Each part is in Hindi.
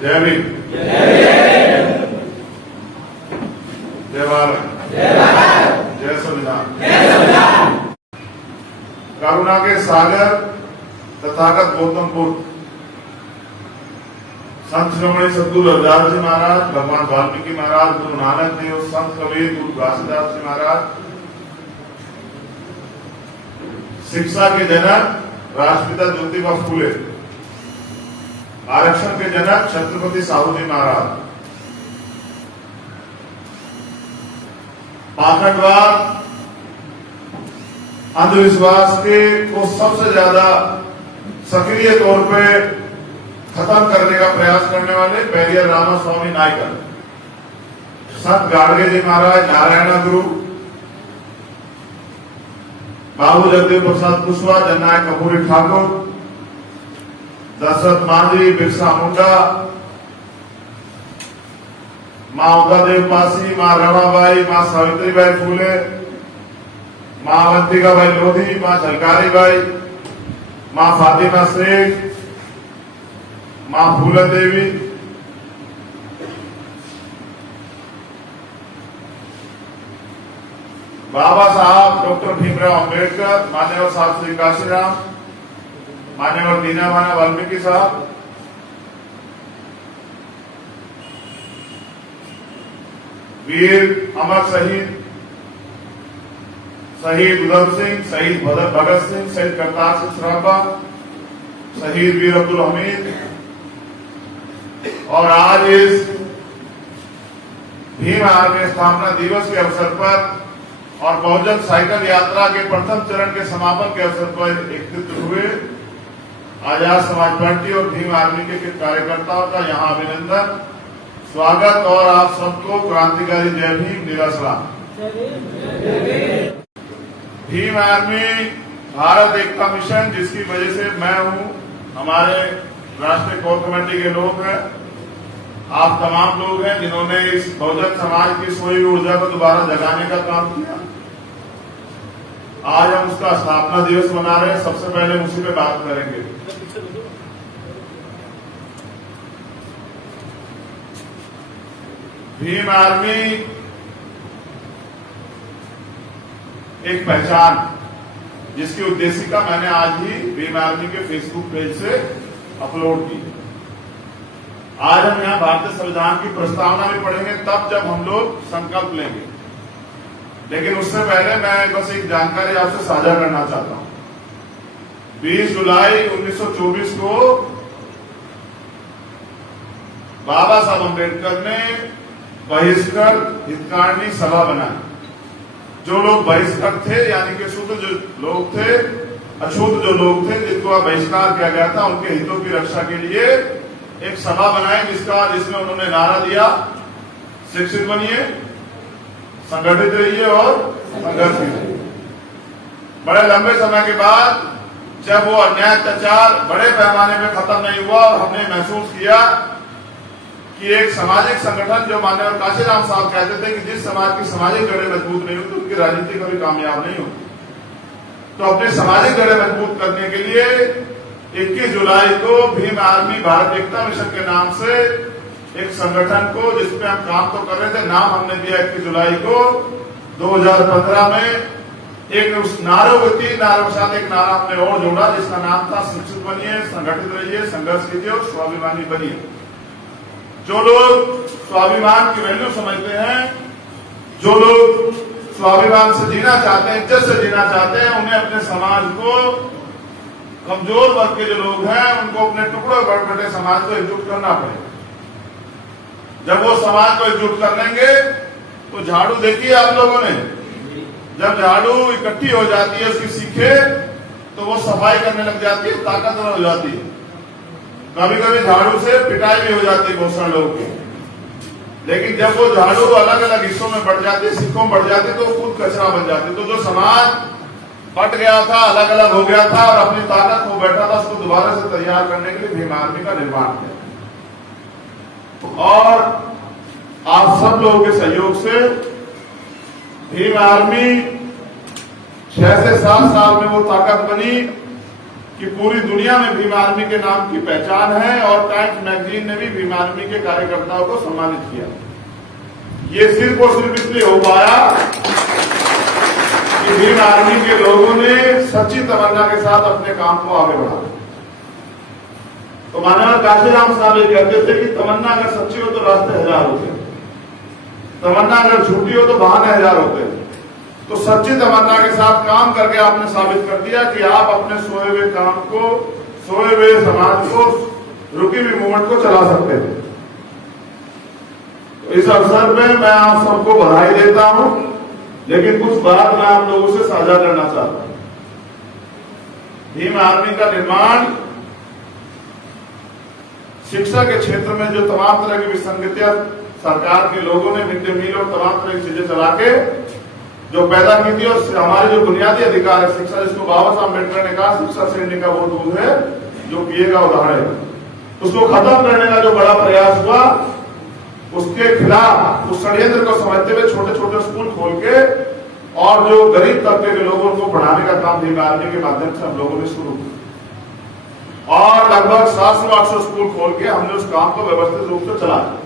जय भीम, जय भारत, जय संविधान। करुणा के सागर तथागत गौतम बुद्ध संत शिरोमणि सद्गुरु रविदास जी महाराज, भगवान वाल्मीकि महाराज, गुरु नानक देव, संत कबीर, गुरु घासीदास जी महाराज, शिक्षा के जनक राष्ट्रपिता ज्योतिबा फूले, आरक्षण के जनक छत्रपति साहू जी महाराज, पाखंडवाद अंधविश्वास के को सबसे ज्यादा सक्रिय तौर पे खत्म करने का प्रयास करने वाले बैरियर रामास्वामी नायकर, संत गाडगे जी महाराज, नारायण गुरु, बाबू जगदेव प्रसाद कुशवाहा, जननायक कपूरी ठाकुर, दशरथ मांझी, बिरसा मुंडा, मां उदादेव पासी, मां रमाबाई, मां सावित्रीबाई फूले, मां अवंतिकाबाई लोधी, मां झलकारी बाई, मां फातिमा शेख, मां फूलन देवी, बाबा साहब डॉक्टर भीमराव अंबेडकर, मान्यवर साहब श्री काशीराम, मान्यवर दीनाभाई वाल्मीकि साहब, वीर अमर शहीद उधम सिंह, शहीद भगत सिंह, शहीद करतार सिंह सराबा, शहीद वीर अब्दुल हमीद, और आज इस भीम आर्मी स्थापना दिवस के अवसर पर और बहुजन साइकिल यात्रा के प्रथम चरण के समापन के अवसर पर एकत्रित हुए आजाद समाज पार्टी और भीम आर्मी के कार्यकर्ताओं का यहाँ अभिनंदन, स्वागत और आप सबको क्रांतिकारी जय भीम, निरा सलाम। भीम आर्मी भारत एकता मिशन, जिसकी वजह से मैं हूँ, हमारे राष्ट्रीय कोर कमेटी के लोग हैं, आप तमाम लोग हैं जिन्होंने इस बहुजन समाज की सोई ऊर्जा को दोबारा जगाने का काम किया। आज हम उसका स्थापना दिवस मना रहे हैं। सबसे पहले उसी पे बात करेंगे। भीम आर्मी एक पहचान, जिसकी उद्देशिका मैंने आज ही भीम आर्मी के फेसबुक पेज से अपलोड की। आज हम यहाँ भारतीय संविधान की प्रस्तावना भी पढ़ेंगे, तब जब हम लोग संकल्प लेंगे। लेकिन उससे पहले मैं बस एक जानकारी आपसे साझा करना चाहता हूँ। 20 जुलाई 1924 को बाबा साहब अम्बेडकर ने बहिष्कृत हितकारिणी सभा बनाई। जो लोग बहिष्कृत थे, यानी कि शुद्ध जो लोग थे, अछूत जो लोग थे, जिनको बहिष्कार किया गया था, उनके हितों की रक्षा के लिए एक सभा बनाई, जिसमें उन्होंने नारा दिया, शिक्षित बनिए, संगठित रहिए और संघर्ष कीजिए। बड़े लंबे समय के बाद जब वो अन्याय अत्याचार बड़े पैमाने पे खत्म नहीं हुआ और हमने महसूस किया कि एक सामाजिक संगठन, जो माननीय काशीराम साहब कहते थे कि जिस समाज की सामाजिक जड़ें मजबूत नहीं होती, उनकी राजनीति कभी कामयाब नहीं होती, तो अपनी सामाजिक जड़ें मजबूत करने के लिए 21 जुलाई को भीम आर्मी भारत एकता मिशन के नाम से एक संगठन को, जिसपे हम काम तो कर रहे थे, नाम हमने दिया 21 जुलाई को 2015 में एक नारों के साथ एक नारा हमने और जोड़ा, जिसका नाम था शिक्षित बनिए, संगठित रहिए, संघर्ष कीजिए और स्वाभिमानी बनिए। जो लोग स्वाभिमान की वैल्यू समझते हैं, जो लोग स्वाभिमान से जीना चाहते हैं, इज्जत से जीना चाहते हैं, उन्हें अपने समाज को, कमजोर वर्ग के जो लोग हैं, उनको अपने टुकड़ों बटे समाज को एकजुट करना पड़ेगा। जब वो समाज को एकजुट कर लेंगे तो झाड़ू देखिए आप लोगों ने, जब झाड़ू इकट्ठी हो जाती है, उसकी सीखे, तो वो सफाई करने लग जाती है, ताकतवर हो जाती है। कभी कभी झाड़ू से पिटाई भी हो जाती है बहुत सारे लोगों की। लेकिन जब वो झाड़ू अलग अलग हिस्सों में बढ़ जाती है, सिक्कों में बढ़ जाती है, तो खुद कचरा बन जाती है। तो जो समाज फट गया था, अलग अलग हो गया था और अपनी ताकत खो बैठा था, उसको दोबारा से तैयार करने के लिए भीम आर्मी का निर्माण किया। और आप सब लोगों के सहयोग से भीम आर्मी 6 से 7 साल में वो ताकत बनी कि पूरी दुनिया में भीम आर्मी के नाम की पहचान है और टाइम्स मैगजीन ने भी भीम आर्मी के कार्यकर्ताओं को सम्मानित किया। ये सिर्फ और सिर्फ इसलिए हो पाया कि भीम आर्मी के लोगों ने सच्ची तमन्ना के साथ अपने काम को आगे बढ़ाया। तो माननीय काशीराम साहब ये कहते थे कि तमन्ना अगर सच्ची हो तो रास्ते हजार होते, तमन्ना अगर झूठी हो तो बहाने हजार होते हैं। तो सच्ची तमन्ना के साथ काम करके आपने साबित कर दिया कि आप अपने सोए हुए काम को, सोए हुए समाज को, रुकी हुई मूवमेंट को चला सकते हैं। तो इस अवसर पे मैं आप सबको बधाई देता हूं, लेकिन कुछ बात मैं आप लोगों से साझा करना चाहता हूं। भीम आर्मी का निर्माण शिक्षा के क्षेत्र में जो तमाम तरह की विसंगतियां सरकार के लोगों ने मिड डे मील और तमाम तरह की चीजें चला के जो पैदा की थी, और हमारे जो बुनियादी अधिकार है शिक्षा, जिसको बाबा साहब अम्बेडकर ने कहा शिक्षा से का वो दूध है जो पिएगा उदाहरण है, उसको खत्म करने का जो बड़ा प्रयास हुआ, उसके खिलाफ उस षड्यंत्र को समझते हुए छोटे छोटे स्कूल खोल के और जो गरीब तबके के लोगों को पढ़ाने का काम भीम आर्मी के माध्यम से हम लोगों ने शुरू किया और लगभग 700-800 स्कूल खोल के हमने उस काम को व्यवस्थित रूप से चलाया।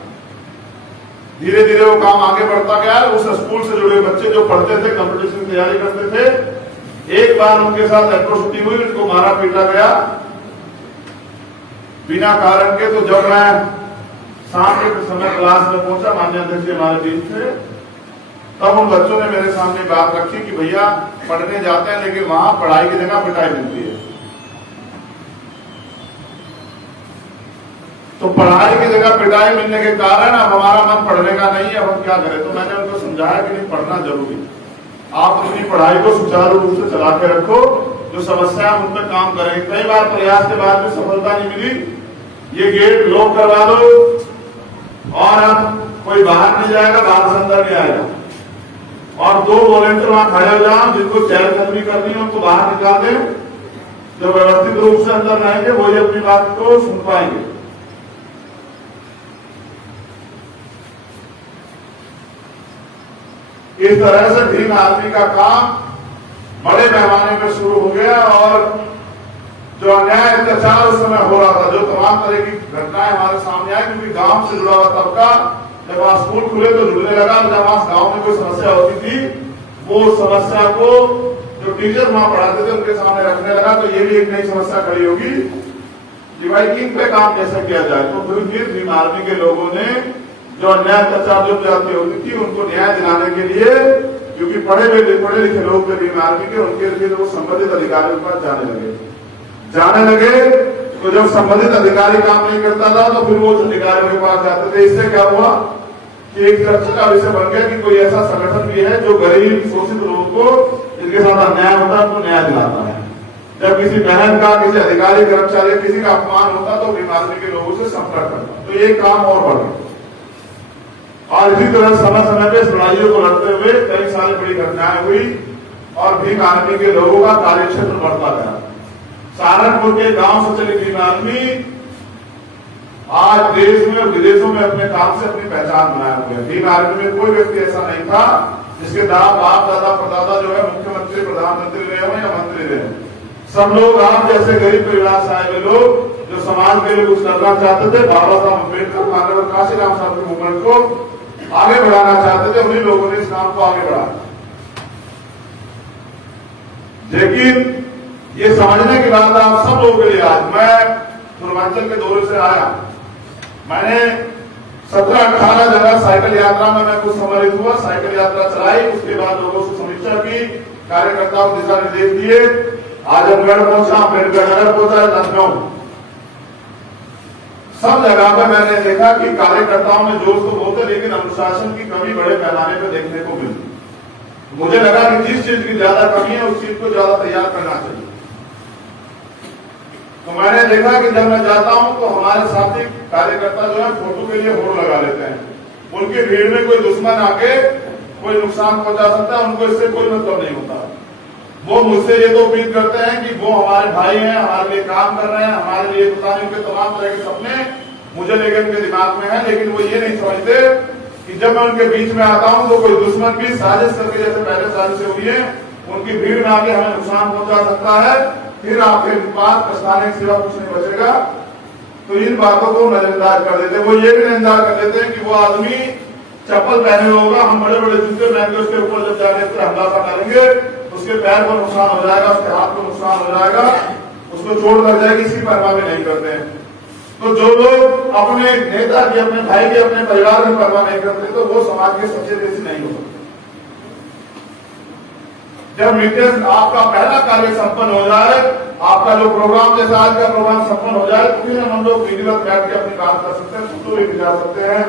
धीरे धीरे वो काम आगे बढ़ता गया। उस स्कूल से जुड़े बच्चे जो पढ़ते थे, कंपटीशन की तैयारी करते थे, एक बार उनके साथ एट्रोसिटी हुई, उनको मारा पीटा गया बिना कारण के। तो जब मैं शाम के समय क्लास में पहुंचा, माननीय अध्यक्ष हमारे बीच थे, तब उन बच्चों ने मेरे सामने बात रखी कि भैया पढ़ने जाते हैं लेकिन वहां पढ़ाई की जगह पिटाई मिलती है। तो पढ़ाई की जगह पिटाई मिलने के कारण अब हमारा मन पढ़ने का नहीं है, अब हम क्या करें। तो मैंने उनको समझाया कि नहीं, पढ़ना जरूरी, आप अपनी पढ़ाई को सुचारू रूप से चला के रखो, जो समस्या है उन पर काम करें। कई बार प्रयास के बाद भी सफलता नहीं मिली, ये गेट लॉक करवा दो और अब कोई बाहर नहीं जाएगा, बाहर से अंदर नहीं आएगा, और 2 वॉलेंटियर वहां खड़े हो जाओ, जिनको चहलकदमी करनी है उनको बाहर निकाल दें, जो व्यवस्थित रूप से अंदर रहेंगे वही अपनी बात को सुन पाएंगे। इस तरह से भीम आर्मी का काम बड़े पैमाने पर शुरू हो गया और जो अन्याय अत्याचार उस समय हो रहा था, जो तमाम तरह की घटनाएं हमारे सामने आई, क्योंकि गांव से जुड़ा हुआ तबका जब वहां स्कूल खुले तो जुड़ने लगा। जब वहां गांव में कोई समस्या होती थी, वो समस्या को जो टीचर वहां पढ़ाते थे उनके सामने रखने लगा। तो ये भी एक नई समस्या खड़ी होगी, डिवाइडिंग पे काम कैसे किया जाए। तो फिर भीम आर्मी के लोगों ने जो अन्याय अत्याचार जो जाती होती थी उनको न्याय दिलाने के लिए, क्योंकि पढ़े लिखे लोग थे भीम आर्मी के, उनके लिए वो संबंधित अधिकारियों के पास जाने लगे। तो जब संबंधित अधिकारी काम नहीं करता था तो फिर वो अधिकारियों के पास जाते थे। इससे क्या हुआ कि एक चर्चा का विषय बन गया कि कोई ऐसा संगठन भी है जो गरीब शोषित लोगों को, जिनके साथ अन्याय होता है, उनको न्याय दिलाता है। जब किसी बहन का, किसी अधिकारी कर्मचारी, किसी का अपमान होता तो भीम आर्मी के लोगों से संपर्क करता। तो ये काम और बढ़ गया और इसी तरह समय समय पे इस लड़ाइयों को लड़ते हुए कई साल बड़ी घटनाएं हुई और भीम आर्मी के लोगों का कार्यक्षेत्र बढ़ता गया। सहारनपुर के गांव से चली भीम आर्मी आज देश में और विदेशों में अपने काम से अपनी पहचान बनाए हुए है। भीम आर्मी में कोई व्यक्ति ऐसा नहीं था जिसके बाप दादा परदादा जो है मुख्यमंत्री, प्रधानमंत्री रहे हो या मंत्री रहे। सब लोग आप जैसे गरीब परिवार से आए हुए लोग जो समाज के लिए कुछ करना चाहते थे, बाबा साहब अम्बेडकर, माननीय काशीराम साहब के मूवमेंट को आगे बढ़ाना चाहते थे, उन्हीं लोगों ने इस काम को आगे बढ़ाया। लेकिन ये समझने की बात आप सब लोगों के लिए, आज मैं पूर्वांचल के दौरे से आया, मैंने 17-18 जगह साइकिल यात्रा में मैं कुछ सम्मिलित हुआ, साइकिल यात्रा चलाई, उसके बाद लोगों से समीक्षा की, कार्यकर्ताओं को दिशा निर्देश दिए, आजमगढ़ पहुंचा, अम्बेडकर नगर पहुंचा, लखनऊ, सब जगह पर मैंने देखा कि कार्यकर्ताओं में जोश तो बहुत है, लेकिन अनुशासन की कमी बड़े पैमाने पर देखने को मिली। मुझे लगा कि जिस चीज की ज्यादा कमी है उस चीज को ज्यादा तैयार करना चाहिए। तो मैंने देखा कि जब मैं जाता हूं तो हमारे साथी कार्यकर्ता जो है फोटो के लिए होड़ लगा लेते हैं। उनकी भीड़ में कोई दुश्मन आके कोई नुकसान पहुंचा सकता है, उनको इससे कोई मतलब नहीं होता। वो मुझसे ये तो उम्मीद करते हैं कि वो हमारे भाई हैं, हमारे लिए काम कर रहे हैं, हमारे लिए पता नहीं उनके तमाम तरह के सपने मुझे लेकर उनके दिमाग में है, लेकिन वो ये नहीं समझते कि जब मैं उनके बीच में आता हूं तो कोई दुश्मन भी साजिश करके, जैसे पहले साजिशें हुई है, उनकी भीड़ में आके हमें नुकसान पहुंचा सकता है। फिर आपके पास प्रशासनिक के सिवा कुछ नहीं बचेगा। तो इन बातों को नजरअंदाज कर देते हैं। वो ये भी नजरअंदाज कर देते हैं कि वो आदमी चप्पल पहने होगा, हम बड़े बड़े जूते पहन के उसके ऊपर जब जाने पर हमला करेंगे, उसके पैर को नुकसान हो जाएगा, उसके हाथ को नुकसान हो जाएगा, उसको चोट लग जाएगी, इसी परवाह भी नहीं करते हैं। तो जो लोग अपने नेता की, अपने भाई की, अपने परिवार की परवाह नहीं करते, तो वो समाज के सबसे बेसी नहीं हो सकते। जब मीटिंग आपका पहला कार्य संपन्न हो जाए, आपका जो प्रोग्राम जैसा आज का प्रोग्राम संपन्न हो जाए, तो फिर हम लोग विधिवत बैठ के अपनी बात कर सकते हैं, फोटो भी खिंचा सकते हैं,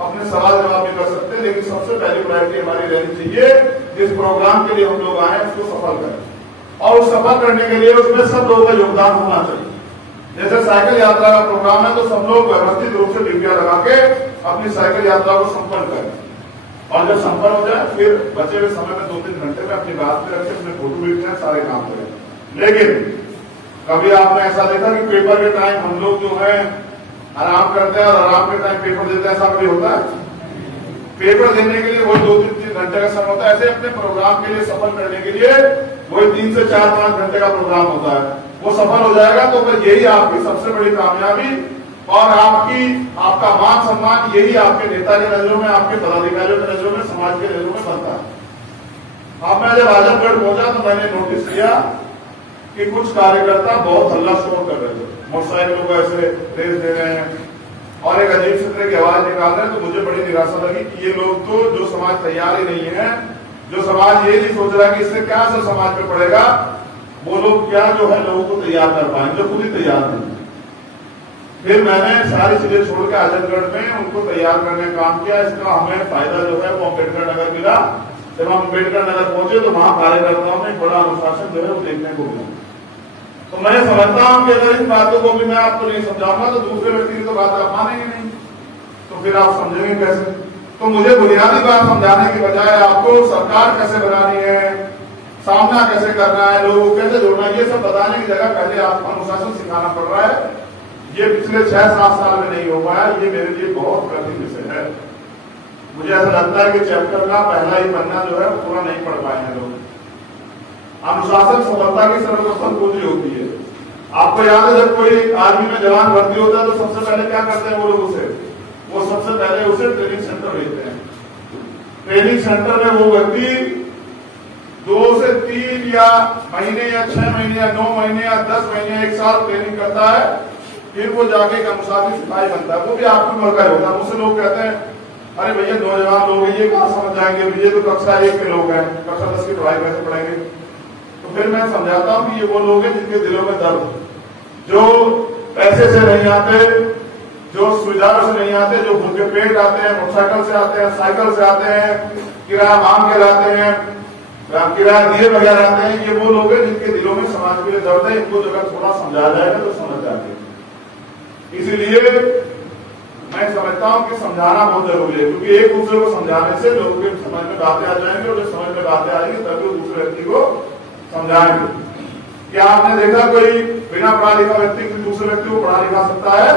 अपने सवाल जवाब भी कर सकते हैं। लेकिन सबसे पहली प्रायोरिटी हमारी रहनी चाहिए, जिस प्रोग्राम के लिए हम लोग आए उसको सफल करें। और उस सफल करने के लिए उसमें सब लोगों का योगदान होना चाहिए। जैसे साइकिल यात्रा का प्रोग्राम है, तो सब लोग व्यवस्थित रूप से डिब्बियां लगा के अपनी साइकिल यात्रा को संपन्न करें। और जब संपन्न हो जाए, फिर बचे हुए समय में 2-3 घंटे में अपनी बात में रखें, अपने फोटो भी खींचें, सारे काम करें। लेकिन कभी आपने ऐसा देखा कि पेपर के टाइम हम लोग जो है आराम करते हैं और आराम के टाइम पेपर देते हैं, ऐसा कभी होता है? पेपर देने के लिए वही 2-3 घंटे का समय होता है। ऐसे अपने प्रोग्राम के लिए सफल करने के लिए वही 3 से 4-5 घंटे का प्रोग्राम होता है। वो सफल हो जाएगा तो फिर यही आपकी सबसे बड़ी कामयाबी और आपका मान सम्मान, यही आपके नेता के नजरों में, आपके पदाधिकारियों के नजरों में, समाज के नजरों में बनता है। अब मैं जब आजमगढ़ पहुंचा तो मैंने नोटिस किया कि कुछ कार्यकर्ता बहुत हल्ला शोर कर रहे थे, मोटरसाइकिलों को ऐसे रेस दे रहे हैं और एक अजीब से तरह की आवाज निकाल रहे हैं। तो मुझे बड़ी निराशा लगी कि ये लोग तो, जो समाज तैयार ही नहीं है, जो समाज ये नहीं सोच रहा कि इससे क्या असर समाज में पड़ेगा, वो लोग क्या जो है लोगों को तैयार कर पाएंगे, जो खुद ही तैयार नहीं। फिर मैंने सारी चीजें छोड़ के आजमगढ़ में उनको तैयार करने का काम किया। इसका हमें फायदा जो है वो अम्बेडकर नगर मिला। जब हम अम्बेडकर नगर पहुंचे तो वहां कार्यकर्ताओं में बड़ा अनुशासन जो है वो देखने को मिला। तो मैं समझता हूं कि अगर इन बातों को भी मैं आपको नहीं समझाऊंगा तो दूसरे व्यक्ति की तो बात आप मानेंगे नहीं, तो फिर आप समझेंगे कैसे? तो मुझे बुनियादी बात समझाने की बजाय आपको सरकार कैसे बनानी है, सामना कैसे करना है, लोगों को कैसे जोड़ना है, ये सब बताने की जगह पहले आपको अनुशासन सिखाना पड़ रहा है। ये पिछले 6-7 साल में नहीं हो पाया। ये मेरे लिए बहुत कठिन विषय है। मुझे ऐसा लगता है कि चैप्टर का पहला ही पन्ना जो है पूरा नहीं पढ़ पाए हैं लोग। अनुशासन सफलता की सर्वप्रथम पूंजी होती है। आपको याद है जब कोई आर्मी में जवान भर्ती होता है तो सबसे पहले क्या करते हैं वो लोग वो सबसे पहले उसे ट्रेनिंग सेंटर भेजते हैं। ट्रेनिंग सेंटर में वो व्यक्ति 2 से 3 या महीने या 6 महीने या 9 महीने या 10 महीने 1 साल ट्रेनिंग करता है। फिर वो जाके एक अनुशासित सिपाही बनता है। वो भी आपकी उम्र का होता है। मुझसे लोग कहते हैं अरे भैया नौजवान लोग ये कहाँ समझ जाएंगे, ये तो कक्षा 1 के लोग हैं, कक्षा 10 की पढ़ाई कैसे पढ़ेंगे? तो फिर मैं समझाता हूँ कि ये वो लोग हैं जिनके दिलों में दर्द, जो पैसे से नहीं आते, जो सुविधाओं से नहीं आते, जो भूखे पेट आते हैं, मोटरसाइकिल से आते हैं, साइकिल से आते हैं, किराया मांग के लाते हैं, किराया दिए बगैर आते हैं। ये वो लोग हैं जिनके दिलों में समाज के लिए दर्द है। इनको अगर थोड़ा समझा जाएगा तो समझ जाएंगे। इसीलिए मैं समझता हूं कि समझाना बहुत जरूरी है, क्योंकि एक दूसरे को समझाने से लोगों के समझ में बातें आ जाएंगी और जब समझ में बातें आएंगी तभी वो दूसरे व्यक्ति को समझाएंगे। क्या आपने देखा कोई बिना पढ़ा लिखा व्यक्ति दूसरे व्यक्ति को पढ़ा लिखा सकता है?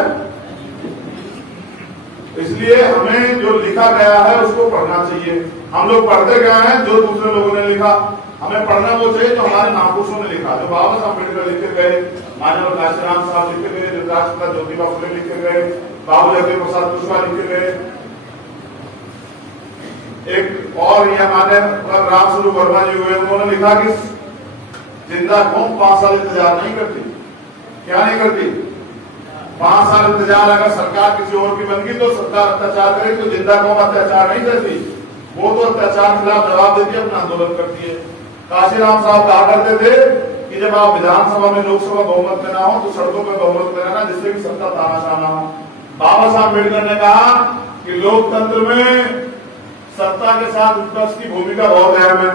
इसलिए हमें जो लिखा गया है उसको पढ़ना चाहिए। हम लोग पढ़ते गए हैं जो दूसरे लोगों ने लिखा, हमें पढ़ना वो चाहिए जो हमारे महापुरुषों ने लिखा, जो बाबा साहब अम्बेडकर लिखे गए, मानव काशीराम साहब लिखे गए, राष्ट्रपिता ज्योतिबा फुले लिखे गए, बाबू जगदेव प्रसाद कुशवाहा लिखे गए। एक और ये हमारे राम स्वरूप वर्मा जी हुए, उन्होंने लिखा कि जिंदा कौम 5 साल इंतजार नहीं करती। क्या नहीं करती? 5 साल इंतजार अगर सरकार किसी और की बन गई तो सरकार अत्याचार करेगी, तो जिंदा कौम अत्याचार नहीं करती, वो तो अत्याचार के खिलाफ जवाब देती है, अपना आंदोलन करती है। काशीराम साहब कहा करते थे कि जब आप विधानसभा में, लोकसभा बहुमत में ना हो तो सड़कों पर बहुमत में रहना, जिससे कि सत्ता तानाशाह ना हो। बाबा साहब अम्बेडकर ने कहा कि लोकतंत्र में सत्ता के साथ विपक्ष की भूमिका बहुत अहम है,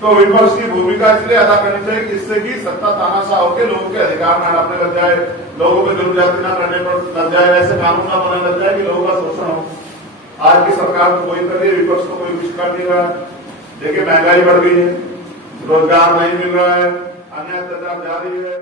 तो विपक्ष की भूमिका इसलिए अदा करनी चाहिए जिससे कि सत्ता तानाशाह होकर लोगों के अधिकार न हड़पने लग जाए, लोगों पे जुर्म ज्यादती न करने पर लग जाए, ऐसे कानून न बनने लग जाए कि लोगों का शोषण हो। आज की सरकार को कोई कर रही है, विपक्ष को कोई कुछ कर नहीं रहा है। देखिए महंगाई बढ़ गई है, रोजगार नहीं मिल रहा है, अन्य अत्याचार जारी है।